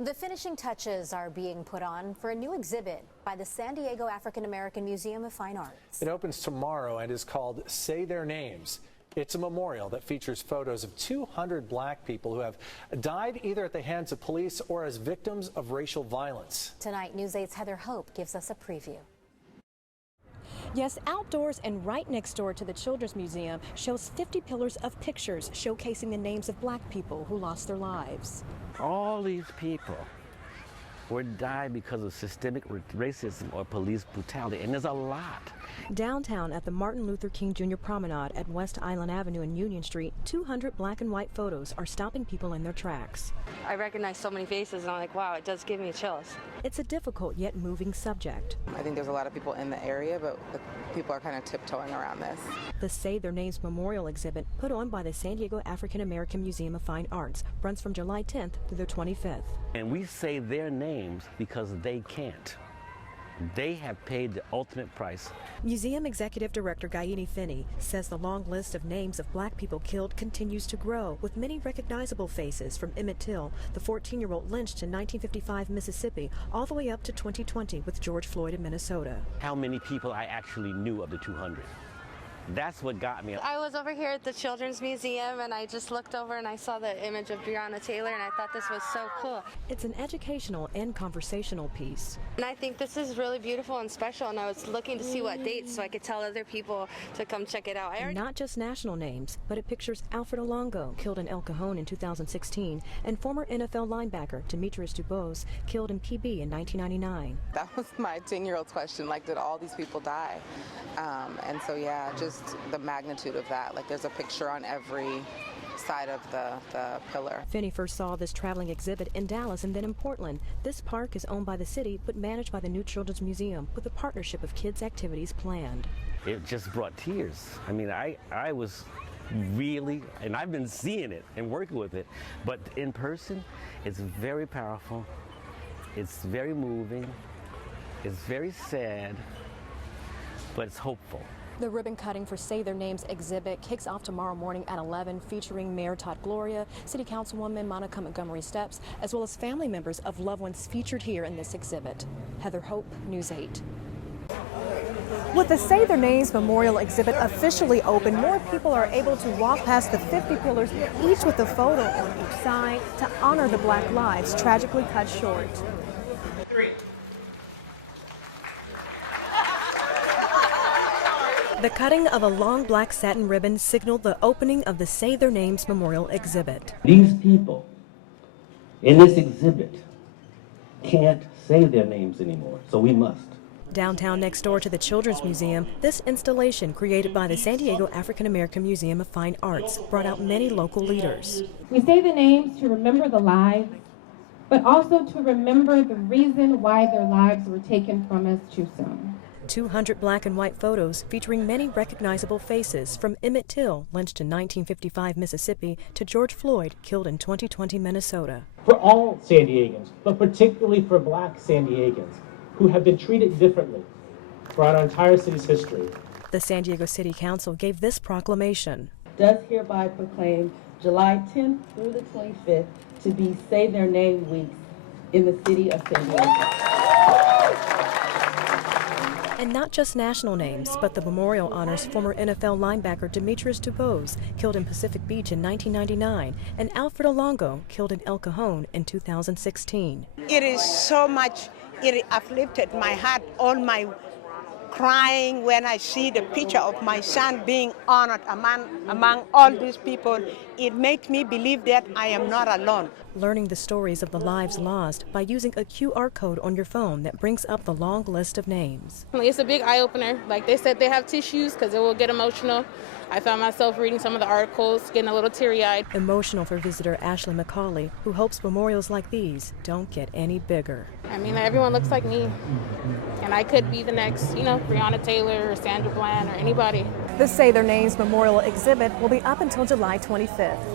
The finishing touches are being put on for a new exhibit by the San Diego African American Museum of Fine Arts. It opens tomorrow and is called Say Their Names. It's a memorial that features photos of 200 black people who have died either at the hands of police or as victims of racial violence. Tonight, News 8's Heather Hope gives us a preview. Yes, outdoors and right next door to the Children's Museum shows 50 pillars of pictures showcasing the names of black people who lost their lives. All these people died because of systemic racism or police brutality, and there's a lot. Downtown at the Martin Luther King Jr. Promenade at West Island Avenue and Union Street, 200 black and white photos are stopping people in their tracks. I recognize so many faces and I'm like, wow, it does give me chills. It's a difficult yet moving subject. I think there's a lot of people in the area, but people are kind of tiptoeing around this. The Say Their Names memorial exhibit, put on by the San Diego African American Museum of Fine Arts, runs from July 10th through the 25th. And we say their names because they can't. They have paid the ultimate price. Museum Executive Director Guyini Finney says the long list of names of black people killed continues to grow, with many recognizable faces from Emmett Till, the 14-year-old lynched in 1955 Mississippi, all the way up to 2020 with George Floyd in Minnesota. How many people I actually knew of the 200? That's what got me. I was over here at the Children's Museum and I just looked over and I saw the image of Breonna Taylor and I thought this was so cool. It's an educational and conversational piece. And I think this is really beautiful and special, and I was looking to see what dates so I could tell other people to come check it out. And not just national names, but it pictures Alfred Alongo, killed in El Cajon in 2016, and former NFL linebacker Demetrius DuBose, killed in PB in 1999. That was my 10-year-old's question, like, did all these people die? And so, yeah, just the magnitude of that. Like, there's a picture on every side of the pillar. Finney first saw this traveling exhibit in Dallas and then in Portland. This park is owned by the city but managed by the new Children's Museum with a partnership of kids' activities planned. It just brought tears. I mean, I was really, and I've been seeing it and working with it, but in person, it's very powerful, it's very moving, it's very sad, but it's hopeful. The ribbon cutting for Say Their Names exhibit kicks off tomorrow morning at 11, featuring Mayor Todd Gloria, City Councilwoman Monica Montgomery Steps, as well as family members of loved ones featured here in this exhibit. Heather Hope, News 8. With the Say Their Names memorial exhibit officially open, more people are able to walk past the 50 pillars, each with a photo on each side, to honor the black lives tragically cut short. The cutting of a long black satin ribbon signaled the opening of the Say Their Names memorial exhibit. These people in this exhibit can't say their names anymore, so we must. Downtown next door to the Children's Museum, this installation, created by the San Diego African American Museum of Fine Arts, brought out many local leaders. We say the names to remember the lives, but also to remember the reason why their lives were taken from us too soon. 200 black and white photos featuring many recognizable faces, from Emmett Till, lynched in 1955 Mississippi, to George Floyd, killed in 2020 Minnesota. For all San Diegans, but particularly for black San Diegans, who have been treated differently throughout our entire city's history. The San Diego City Council gave this proclamation. Does hereby proclaim July 10th through the 25th to be Say Their Name Week in the city of San Diego. And not just national names, but the memorial honors former NFL linebacker Demetrius DuBose, killed in Pacific Beach in 1999, and Alfred Alongo, killed in El Cajon in 2016. It is so much, it uplifted my heart, all my crying when I see the picture of my son being honored among all these people. It makes me believe that I am not alone. Learning the stories of the lives lost by using a QR code on your phone that brings up the long list of names. It's a big eye-opener. Like they said, they have tissues because it will get emotional. I found myself reading some of the articles, getting a little teary-eyed. Emotional for visitor Ashley McCauley, who hopes memorials like these don't get any bigger. I mean, everyone looks like me, and I could be the next, Breonna Taylor or Sandra Bland or anybody. The Say Their Names memorial exhibit will be up until July 25th.